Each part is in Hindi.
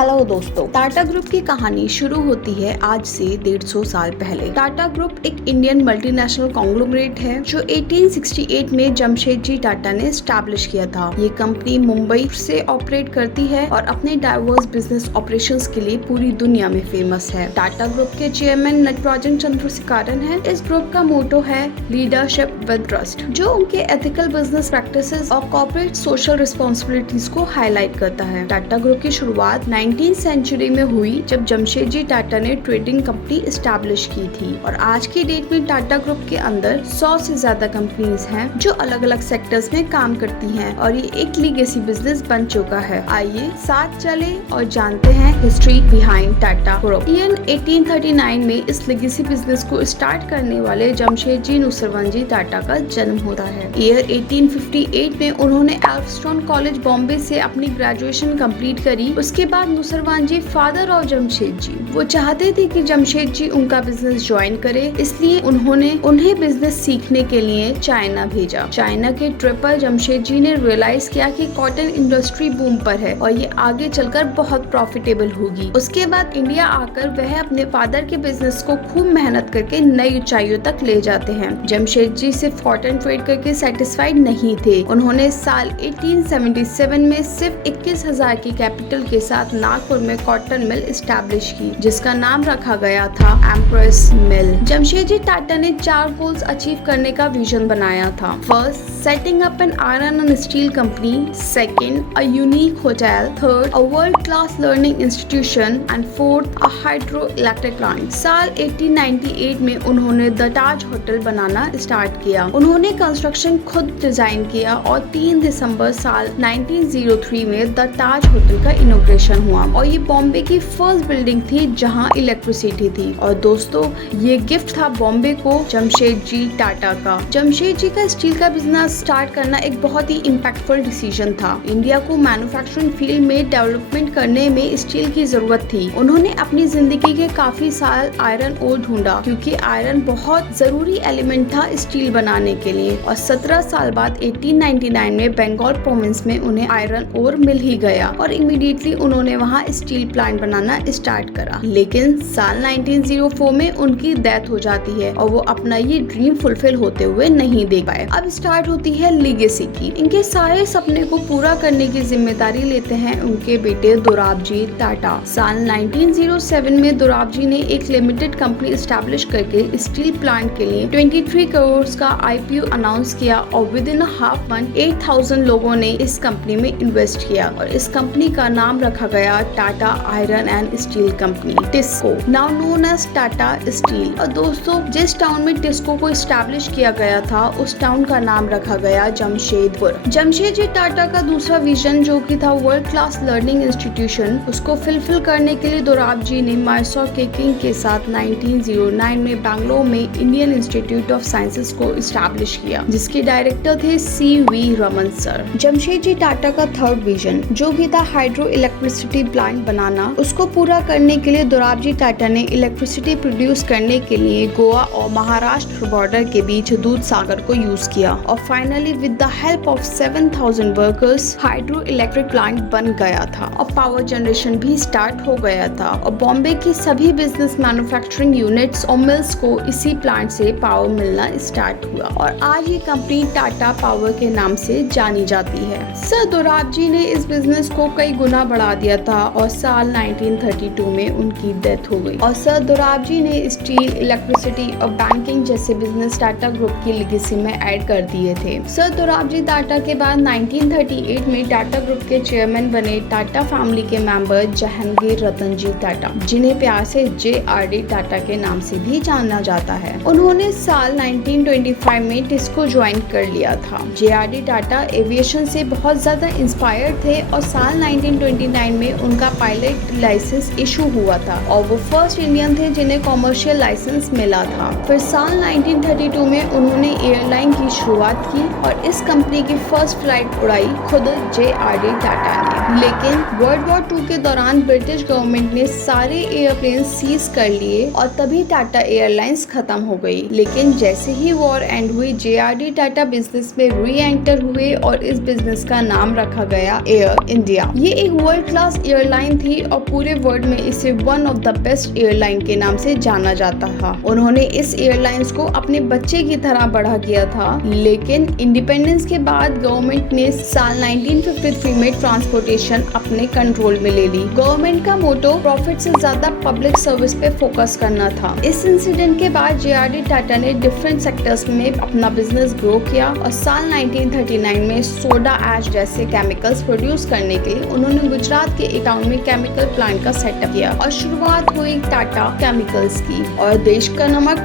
हेलो दोस्तों, टाटा ग्रुप की कहानी शुरू होती है आज से 150 साल पहले। टाटा ग्रुप एक इंडियन मल्टीनेशनल कॉन्ग्लोमरेट है जो 1868 में जमशेदजी टाटा ने स्टैब्लिश किया था। ये कंपनी मुंबई से ऑपरेट करती है और अपने डाइवर्स बिजनेस ऑपरेशंस के लिए पूरी दुनिया में फेमस है। टाटा ग्रुप के चेयरमैन नटराजन चंद्रशेखरन है। इस ग्रुप का मोटो है लीडरशिप विद ट्रस्ट, जो उनके एथिकल बिजनेस प्रैक्टिसेस और कॉर्पोरेट सोशल रिस्पॉन्सिबिलिटीज को हाईलाइट करता है। टाटा ग्रुप की शुरुआत 19th सेंचुरी में हुई जब जमशेदजी टाटा ने ट्रेडिंग कंपनी एस्टैब्लिश की थी और आज की डेट में टाटा ग्रुप के अंदर 100 से ज्यादा कंपनीज हैं जो अलग अलग सेक्टर्स में काम करती हैं और ये एक लीगेसी बिजनेस बन चुका है। आइए साथ चले और जानते हैं history behind Tata group. Year 1839 में इस लीगेसी बिजनेस को स्टार्ट करने वाले जमशेदजी नुसरवंजी टाटा का जन्म होता है। ईयर 1858 में उन्होंने एल्फस्टोन कॉलेज बॉम्बे से अपनी ग्रेजुएशन कंप्लीट करी। उसके बाद नुसरवांजी फादर ऑफ जमशेदजी, वो चाहते थे कि जमशेदजी उनका बिजनेस ज्वाइन करे, इसलिए उन्होंने उन्हें बिजनेस सीखने के लिए चाइना भेजा। चाइना के ट्रिप पर जमशेदजी ने रियलाइज किया कि कॉटन इंडस्ट्री बूम पर है और ये आगे चलकर बहुत प्रॉफिटेबल होगी। उसके बाद इंडिया आकर वह अपने फादर के बिजनेस को खूब मेहनत करके नई ऊंचाइयों तक ले जाते हैं। जमशेदजी सिर्फ कॉटन ट्रेड करके सेटिस्फाइड नहीं थे। उन्होंने साल 1877 में सिर्फ 21,000 की कैपिटल के साथ नागपुर में कॉटन मिल एस्टैब्लिश की, जिसका नाम रखा गया था एम्प्रेस मिल। जमशेदजी टाटा ने 4 गोल्स अचीव करने का विजन बनाया था। First, setting up an iron and steel company. Second, a unique hotel. Third, a world class learning institution and fourth, a hydro electric plant. साल 1898 में उन्होंने the Taj hotel banana start किया। उन्होंने कंस्ट्रक्शन खुद डिजाइन किया और 3 दिसंबर साल 1903 में द ताज होटल का इनॉग्रेशन हुआ और ये बॉम्बे की फर्स्ट बिल्डिंग थी जहां इलेक्ट्रिसिटी थी। और दोस्तों, ये गिफ्ट था बॉम्बे को जमशेदजी टाटा का। जमशेदजी का स्टील का बिजनेस स्टार्ट करना एक बहुत ही इम्पैक्टफुल डिसीजन था। इंडिया को मैन्युफैक्चरिंग फील्ड में डेवलपमेंट करने में स्टील की जरूरत थी। उन्होंने अपनी जिंदगी के काफी साल आयरन ओर ढूंढा क्योंकि आयरन बहुत जरूरी एलिमेंट था स्टील बनाने के लिए और 17 साल बाद 1899 में बंगाल प्रोविंस में उन्हें आयरन ओर मिल ही गया और इमीडिएटली उन्होंने वहां स्टील प्लांट बनाना स्टार्ट करा। लेकिन साल 1904 में उनकी डेथ हो जाती है और वो अपना ये ड्रीम फुलफिल होते हुए नहीं देख पाए। अब स्टार्ट होती है लीगेसी की। इनके सारे सपने को पूरा करने की जिम्मेदारी लेते हैं उनके बेटे दोराबजी टाटा। साल 1907 में दोराबजी ने एक लिमिटेड कंपनी एस्टैब्लिश करके स्टील प्लांट के लिए 23 करोड़ का आईपीओ अनाउंस किया और विद इन हाफ मंथ 8,000 लोगों ने इस कंपनी में इन्वेस्ट किया और इस कंपनी का नाम रखा गया Tata iron and steel company, TISCO, now known as Tata steel. और दोस्तों, जिस टाउन में टिस्को को एस्टैब्लिश किया गया था उस टाउन का नाम रखा गया जमशेदपुर। जमशेदजी टाटा का दूसरा विजन जो कि था वर्ल्ड क्लास लर्निंग इंस्टीट्यूशन, उसको फुलफिल करने के लिए दोराबजी ने माइसोर के किंग के साथ 1909 में बैंगलोर में इंडियन इंस्टीट्यूट ऑफ साइंसेस को एस्टैब्लिश किया, जिसके डायरेक्टर थे CV रमन सर। जमशेदजी टाटा का थर्ड विजन जो कि था हाइड्रो इलेक्ट्रिसिटी प्लांट बनाना, उसको पूरा करने के लिए दोराबजी टाटा ने इलेक्ट्रिसिटी प्रोड्यूस करने के लिए गोवा और महाराष्ट्र बॉर्डर के बीच दूध सागर को यूज किया और finally with the help of 7,000 workers hydro electric plant बन गया था और पावर जनरेशन भी स्टार्ट हो गया था और बॉम्बे की सभी बिजनेस मैन्युफैक्चरिंग यूनिट्स और मिल्स को इसी प्लांट से पावर मिलना स्टार्ट हुआ और आज ये कंपनी टाटा पावर के नाम से जानी जाती है। सर दोराबजी ने इस बिजनेस को कई गुना बढ़ा दिया था और साल 1932 में उनकी डेथ हो गई और सर दोराबजी ने स्टील, इलेक्ट्रिसिटी और बैंकिंग जैसे बिजनेस टाटा ग्रुप की लेगेसी में ऐड कर दिए थे। सर दोराबजी टाटा के बाद 1938 में टाटा ग्रुप के चेयरमैन बने टाटा फैमिली के मेंबर जहांगीर रतन जी टाटा, जिन्हें प्यार से JRD टाटा के नाम से भी जाना जाता है। उन्होंने साल 1925 में टिस्को ज्वाइन कर लिया था। JRD टाटा एविएशन से बहुत ज्यादा इंस्पायर्ड थे और साल 1929 में उनका पायलट लाइसेंस इशू हुआ था और वो फर्स्ट इंडियन थे जिन्हें कॉमर्शियल लाइसेंस मिला था। फिर साल 1932 में उन्होंने एयरलाइन की शुरुआत की और इस कंपनी की फर्स्ट फ्लाइट उड़ाई खुद JRD टाटा ने। लेकिन वर्ल्ड वॉर 2 के दौरान ब्रिटिश गवर्नमेंट ने सारे एयरप्लेन सीज कर लिए और तभी टाटा एयरलाइंस खत्म हो गई। लेकिन जैसे ही वॉर एंड हुई JRD टाटा बिजनेस में री एंटर हुए और इस बिजनेस का नाम रखा गया एयर इंडिया। ये एक वर्ल्ड क्लास एयरलाइन थी और पूरे वर्ल्ड में इसे one of the best airline के नाम से जाना जाता था। उन्होंने इस एयरलाइंस को अपने बच्चे की तरह बड़ा किया था, लेकिन इंडिपेंडेंस के बाद गवर्नमेंट ने साल 1953 में ट्रांसपोर्टेशन अपने कंट्रोल में ले ली। गवर्नमेंट का मोटो प्रॉफिट से ज्यादा पब्लिक सर्विस पे फोकस करना था। इस इंसिडेंट के बाद जे.आर.डी. टाटा ने डिफरेंट सेक्टर्स में अपना बिजनेस ग्रो किया और साल 1939 में सोडा ऐश जैसे केमिकल्स प्रोड्यूस करने के लिए उन्होंने गुजरात के एक टाउन में केमिकल प्लांट का सेटअप किया और शुरुआत हुई टाटा केमिकल्स की। और देश का नमक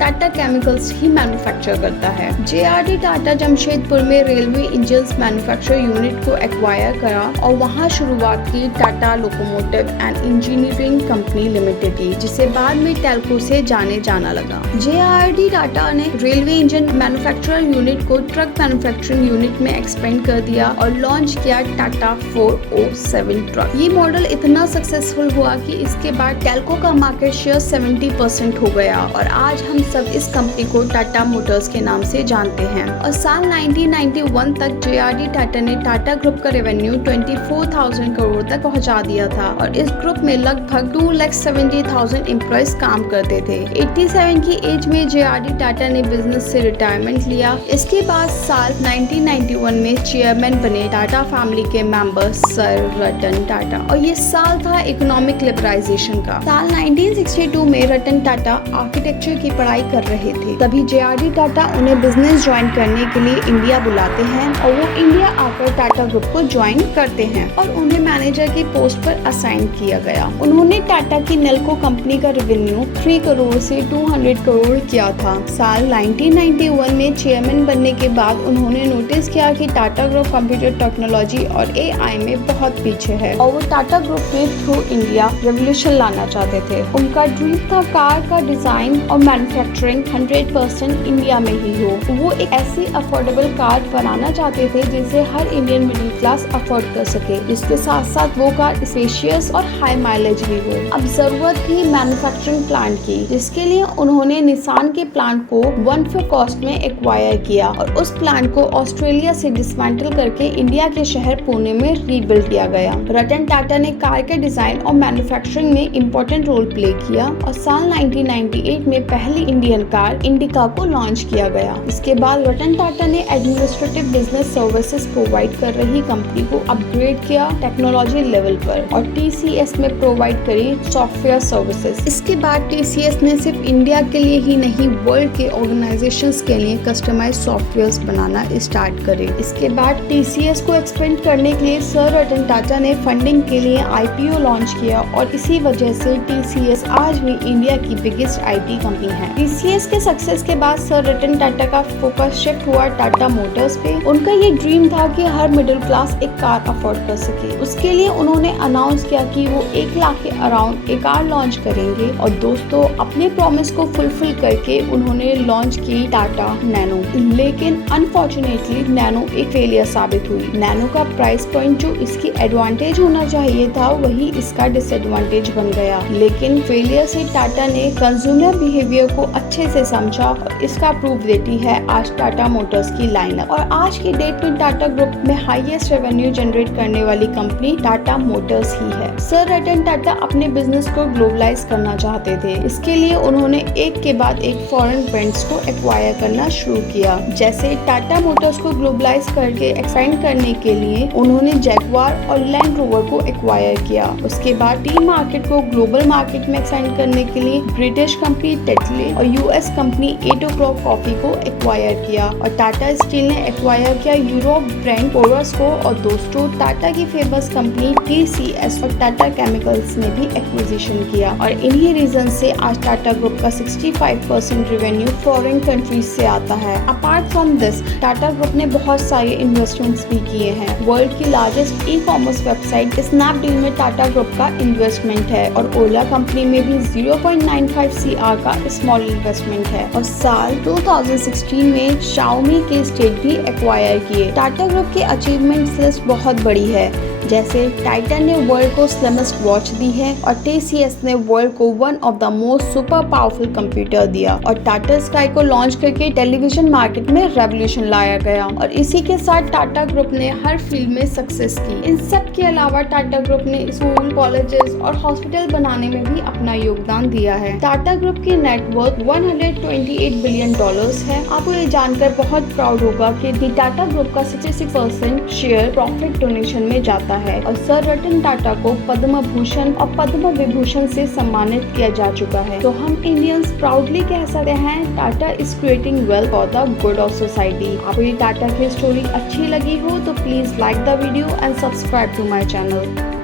टाटा केमिकल्स ही मैन्युफैक्चर करता है। जे.आर.डी. टाटा जमशेदपुर में रेलवे इंजन्स मैन्युफैक्चर यूनिट को एक्वायर करा और वहां शुरुआत की Tata locomotive and engineering company limited की, जिसे बाद में टेल्को से जाने जाना लगा। जे.आर.डी. टाटा ने रेलवे इंजन मैन्युफैक्चरर यूनिट को ट्रक मैन्युफैक्चरिंग यूनिट में एक्सपेंड कर दिया और लॉन्च किया टाटा 407 ट्रक। ये मॉडल इतना सक्सेसफुल हुआ कि इसके बाद टेल्को का मार्केट शेयर 70% हो गया और आज हम सब इस कंपनी को टाटा मोटर्स के नाम से जानते हैं। और साल 1991 तक जे.आर.डी. टाटा ने टाटा ग्रुप का रेवेन्यू 24,000 करोड़ तक पहुंचा दिया था और इस ग्रुप में लगभग 2,70,000 एम्प्लॉयज काम करते थे। 87 की एज में जे.आर.डी. टाटा ने बिजनेस से रिटायरमेंट लिया। इसके बाद साल 1991 में चेयरमैन बने टाटा फैमिली के मेंबर सर रतन टाटा और ये साल था इकोनॉमिक लिबरलाइजेशन का। साल 1962 में रतन टाटा आर्किटेक्चर की पढ़ाई कर रहे थे, तभी जे.आर.डी. टाटा उन्हें बिजनेस ज्वाइन करने के लिए इंडिया बुलाते हैं और वो इंडिया आकर टाटा ग्रुप को ज्वाइन करते हैं और उन्हें मैनेजर की पोस्ट पर असाइन किया गया। उन्होंने टाटा की नेल्को कंपनी का रेवेन्यू 3 करोड़ से 200 करोड़ किया था। साल 1991 में चेयरमैन बनने के बाद उन्होंने नोटिस किया कि टाटा ग्रुप कंप्यूटर टेक्नोलॉजी और एआई में बहुत पीछे है और वो टाटा ग्रुप के थ्रू इंडिया रेवोल्यूशन लाना चाहते थे। उनका ड्रीम था कार का डिजाइन और मैन्युफैक्चरिंग 100% इंडिया में ही हो। वो एक ऐसी अफोर्डेबल कार बनाना चाहते थे जिसे हर इंडियन मिडिल क्लास अफोर्ड कर सके, जिसके साथ साथ वो कार स्पेशियस और हाई माइलेज भी हो। अब जरूरत थी मैन्युफैक्चरिंग प्लांट की, जिसके लिए उन्होंने निसान के प्लांट को 1/5 कॉस्ट में एक्वायर किया और उस प्लांट को ऑस्ट्रेलिया से डिसमेंटल करके इंडिया के शहर पुणे में रीबिल्ड किया गया। रतन टाटा ने कार के डिजाइन और मैन्युफैक्चरिंग में इम्पोर्टेंट रोल प्ले किया और साल 1998 में पहली इंडियन कार इंडिका को लॉन्च किया गया। इसके बाद रतन टाटा ने एडमिनिस्ट्रेटिव बिजनेस सर्विसेज प्रोवाइड कर रही कंपनी को अपग्रेड किया टेक्नोलॉजी लेवल पर और TCS में प्रोवाइड करी सॉफ्टवेयर सर्विसेज। इसके बाद TCS ने सिर्फ इंडिया के लिए ही नहीं वर्ल्ड के ऑर्गेनाइजेशंस के लिए कस्टमाइज सॉफ्टवेयर्स बनाना स्टार्ट करे। इसके बाद TCS को एक्सपेंड करने के लिए सर रतन टाटा ने फंडिंग के लिए IPO लॉन्च किया और इसी वजह से TCS आज भी इंडिया की बिगेस्ट IT कंपनी है। TCS के सक्सेस के बाद सर रतन टाटा का फोकस शिफ्ट हुआ टाटा मोटर्स पे। उनका ये ड्रीम था कि हर मिडिल क्लास एक कार अफोर्ड कर सके। उसके लिए उन्होंने अनाउंस किया कि वो 1 लाख के अराउंड एक कार लॉन्च करेंगे और दोस्तों अपने प्रॉमिस को फुलफिल करके उन्होंने लॉन्च की टाटा नैनो। लेकिन अनफॉर्चुनेटली नैनो एक फेलियर साबित हुई। नैनो का प्राइस पॉइंट जो इसकी एडवांटेज होना चाहिए था वही इसका डिसएडवांटेज बन गया। लेकिन फेलियर से टाटा ने कंज्यूमर बिहेवियर को अच्छे से समझा और इसका प्रूफ देती है आज टाटा मोटर्स की लाइनअप। और आज की डेट में टाटा ग्रुप में हाईएस्ट रेवेन्यू जनरेट करने वाली कंपनी टाटा मोटर्स ही है। सर रतन टाटा अपने बिजनेस को ग्लोबलाइज करना चाहते थे। इसके लिए उन्होंने एक के बाद एक फॉरेन ब्रांड्स को एक्वायर करना शुरू किया। जैसे टाटा मोटर्स को ग्लोबलाइज करके एक्सपेंड करने के लिए उन्होंने जैगवार और लैंड रोवर को एक्वायर किया। उसके बाद टी मार्केट को ग्लोबल मार्केट में एक्सपेंड करने के लिए ब्रिटिश कंपनी टेटले और US कंपनी 8 o'clock कॉफी को एक्वायर किया और टाटा स्टील ने एक्वायर किया यूरोप ब्रांड कोरस को। और दोस्तों टाटा की फेमस कंपनी TCS और टाटा केमिकल्स ने भी एक्विजिशन किया और इन्हीं रीजन से आज टाटा ग्रुप का 65% रेवेन्यू फॉरेन कंट्रीज से आता है। Apart from this Tata group ने बहुत सारे इन्वेस्टमेंट्स भी किए हैं। वर्ल्ड की लार्जेस्ट ई-कॉमर्स वेबसाइट स्नैपडील में टाटा ग्रुप का इन्वेस्टमेंट है और ओला कंपनी में भी 0.95 CR का स्मॉल इन्वेस्टमेंट है और साल 2016 में शाओमी के स्टेक भी एक्वायर किए। टाटा ग्रुप की अचीवमेंट लिस्ट बहुत बड़ी है जैसे टाइटन ने वर्ल्ड को स्लिमेस्ट वॉच दी है और TCS ने वर्ल्ड को one of the most super powerful computer दिया और टाटा स्काई को लॉन्च करके टेलीविजन मार्केट में रेवोल्यूशन लाया गया। और इसी के साथ टाटा ग्रुप ने हर फील्ड में सक्सेस की। इन सब के अलावा टाटा ग्रुप ने स्कूल, कॉलेजेस और हॉस्पिटल बनाने में भी अपना योगदान दिया है। टाटा ग्रुप की नेटवर्थ 128 बिलियन डॉलर्स है। आपको ये जानकर बहुत प्राउड होगा कि टाटा ग्रुप का 66% शेयर प्रॉफिट डोनेशन में जाता है और सर रतन टाटा को पद्म भूषण और पद्म विभूषण से सम्मानित किया जा चुका है। तो हम इंडियंस प्राउडली कह सकते हैं Tata is creating wealth for the good of society. आपको ये टाटा की स्टोरी अच्छी लगी हो तो please like the video and subscribe to my channel.